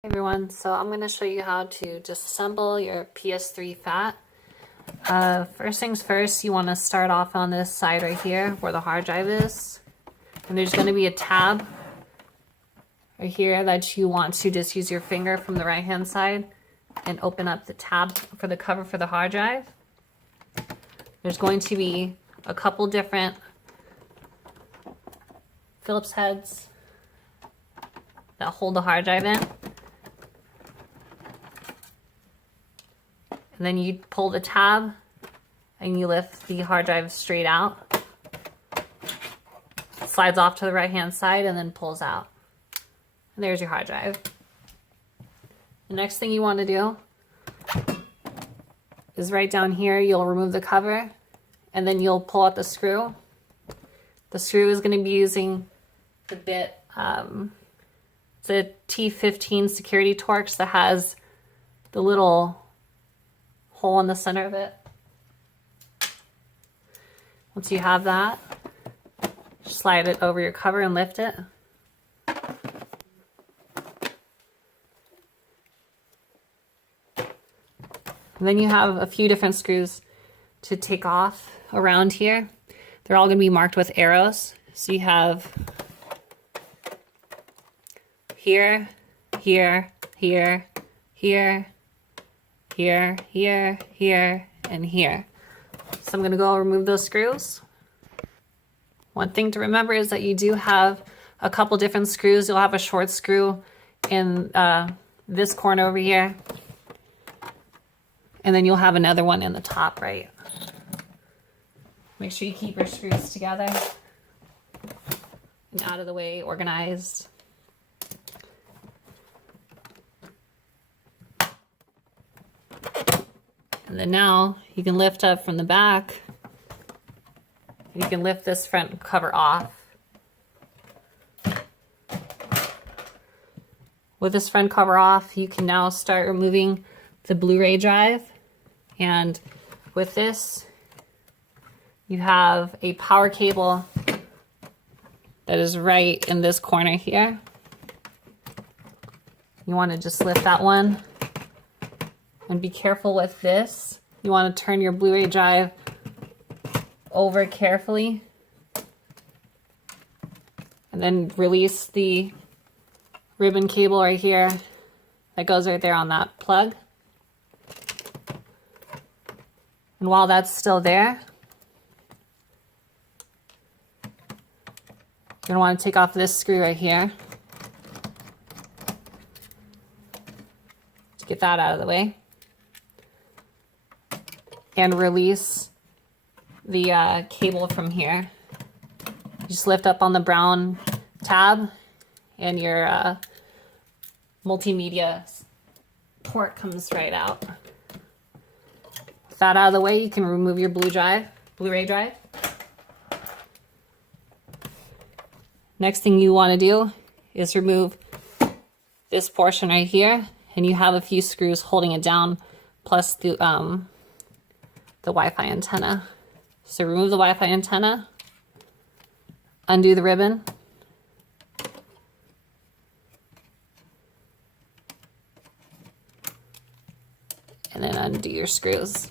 Hey everyone, so I'm going to show you how to disassemble your PS3 phat. First things first, you want to start off on this side right here where the hard drive is. And there's going to be a tab right here that you want to just use your finger from the right hand side and open up the tab for the cover for the hard drive. There's going to be a couple different Phillips heads that hold the hard drive in. And then you pull the tab and you lift the hard drive straight out. It slides off to the right hand side and then pulls out. And there's your hard drive. The next thing you want to do is right down here, you'll remove the cover and then you'll pull out the screw. The screw is going to be using the bit, the T15 security Torx that has the little hole in the center of it. Once you have that, slide it over your cover and lift it. And then you have a few different screws to take off around here. They're all going to be marked with arrows. So you have here, here, here, here, here, here, here, and here. So I'm going to go remove those screws. One thing to remember is that you do have a couple different screws. You'll have a short screw in this corner over here. And then you'll have another one in the top right. Make sure you keep your screws together and out of the way, organized. And then now you can lift up from the back. You can lift this front cover off. With this front cover off, you can now start removing the Blu-ray drive. And with this, you have a power cable that is right in this corner here. You want to just lift that one. And be careful with this. You want to turn your Blu-ray drive over carefully. And then release the ribbon cable right here that goes right there on that plug. And while that's still there, you're going to want to take off this screw right here to get that out of the way. And release the cable from here. You just lift up on the brown tab and your multimedia port comes right out. With that out of the way, you can remove your Blu-ray drive. Next thing you want to do is remove this portion right here, and you have a few screws holding it down, plus the Wi-Fi antenna. So remove the Wi-Fi antenna, undo the ribbon, and then undo your screws.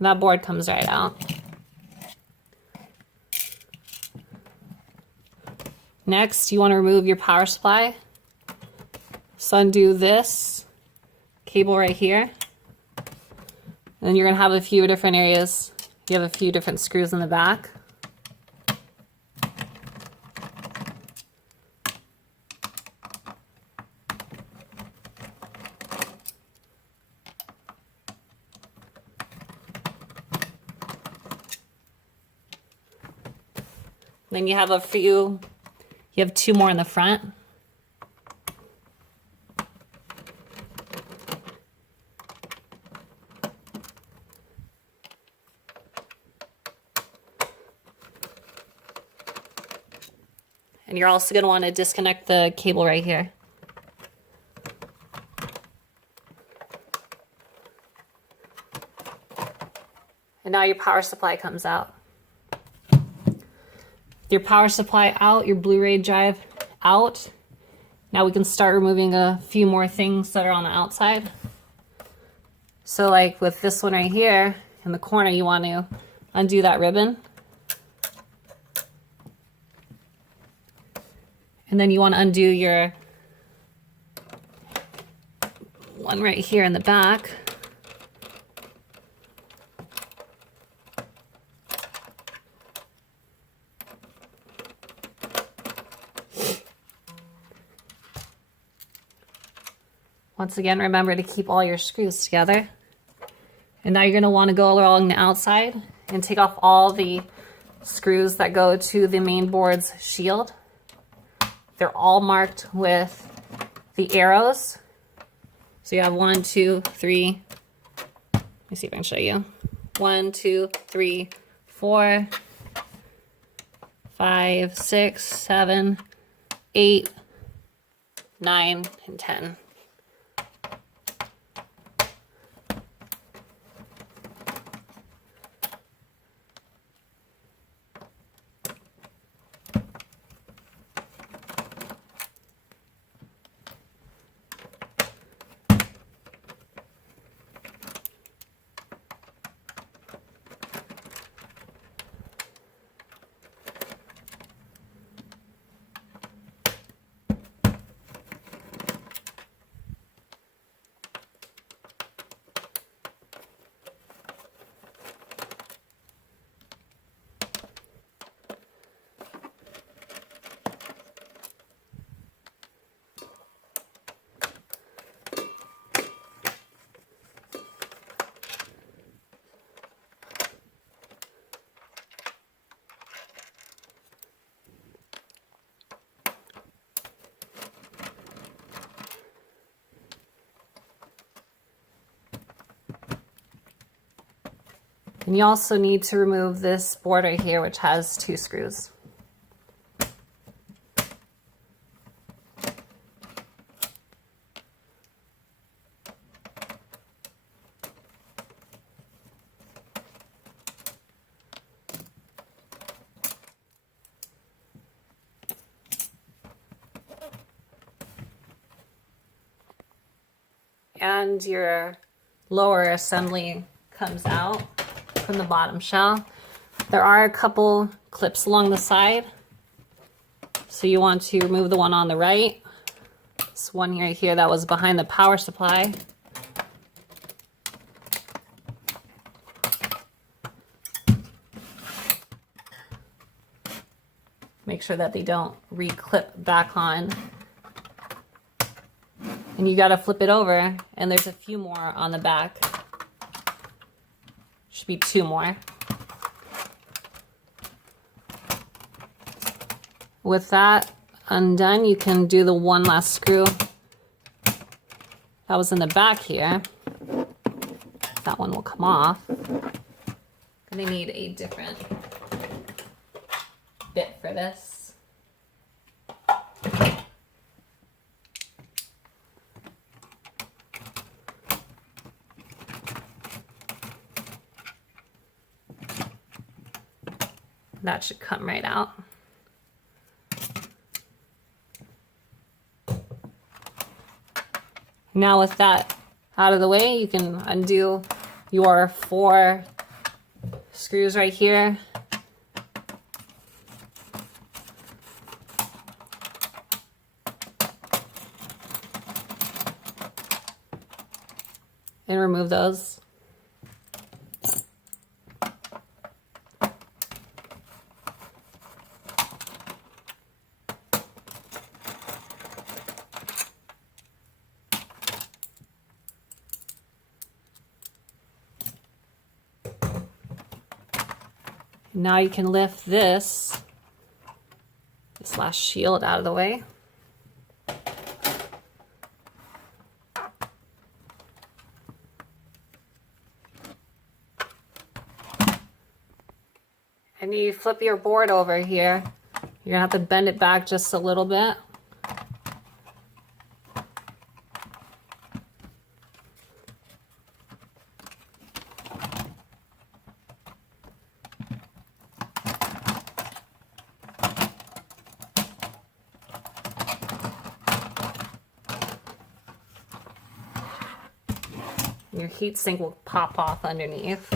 That board comes right out. Next, you want to remove your power supply. So undo this cable right here. And then you're going to have a few different areas. You have a few different screws in the back. Then you have you have two more in the front. And you're also going to want to disconnect the cable right here. And now your power supply comes out. Your power supply out, your Blu-ray drive out. Now we can start removing a few more things that are on the outside. So like with this one right here in the corner, you want to undo that ribbon. And then you want to undo your one right here in the back. Once again, remember to keep all your screws together. And now you're going to want to go along the outside and take off all the screws that go to the main board's shield. They're all marked with the arrows. So you have 1, 2, 3. Let me see if I can show you. 1, 2, 3, 4, 5, 6, 7, 8, 9, and 10. And you also need to remove this board right here, which has 2 screws. And your lower assembly comes out from the bottom shell. There are a couple clips along the side. So you want to remove the one on the right. This one right here that was behind the power supply. Make sure that they don't re-clip back on. And you gotta flip it over, and there's a few more on the back. Should be 2 more. With that undone, you can do the one last screw that was in the back here. That one will come off. Gonna need a different bit for this. That should come right out. Now with that out of the way, you can undo your 4 screws right here. And remove those. Now you can lift this last shield out of the way. And you flip your board over here You're gonna have to bend it back just a little bit. Your heatsink will pop off underneath.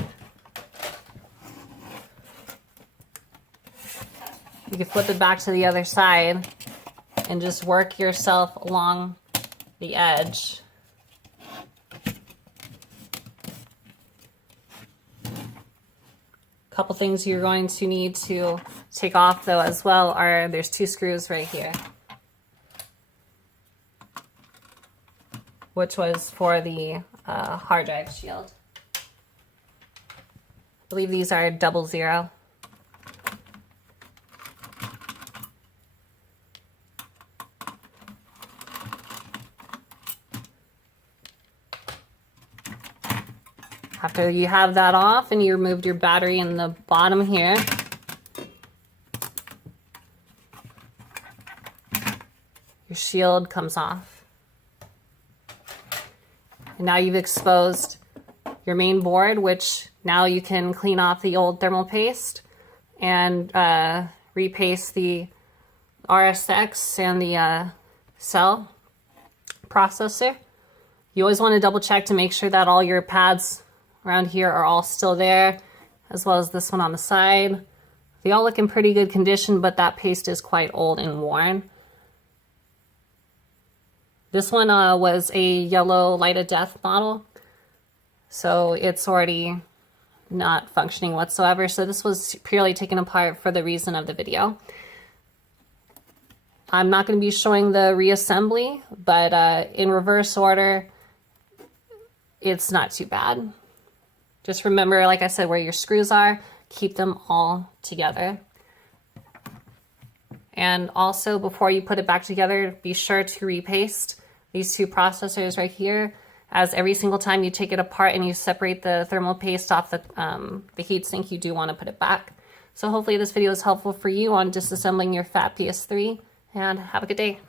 You can flip it back to the other side and just work yourself along the edge. A couple things you're going to need to take off though as well are, there's 2 screws right here, which was for the hard drive shield. I believe these are 00. After you have that off and you removed your battery in the bottom here, your shield comes off. And now you've exposed your main board, which now you can clean off the old thermal paste and repaste the RSX and the cell processor. You always want to double check to make sure that all your pads around here are all still there, as well as this one on the side. They all look in pretty good condition, but that paste is quite old and worn. This one was a yellow light of death model, so it's already not functioning whatsoever. So this was purely taken apart for the reason of the video. I'm not going to be showing the reassembly, but in reverse order, it's not too bad. Just remember, like I said, where your screws are, keep them all together. And also, before you put it back together, be sure to repaste these 2 processors right here, as every single time you take it apart and you separate the thermal paste off the heatsink, you do want to put it back. So hopefully this video is helpful for you on disassembling your phat PS3, and have a good day.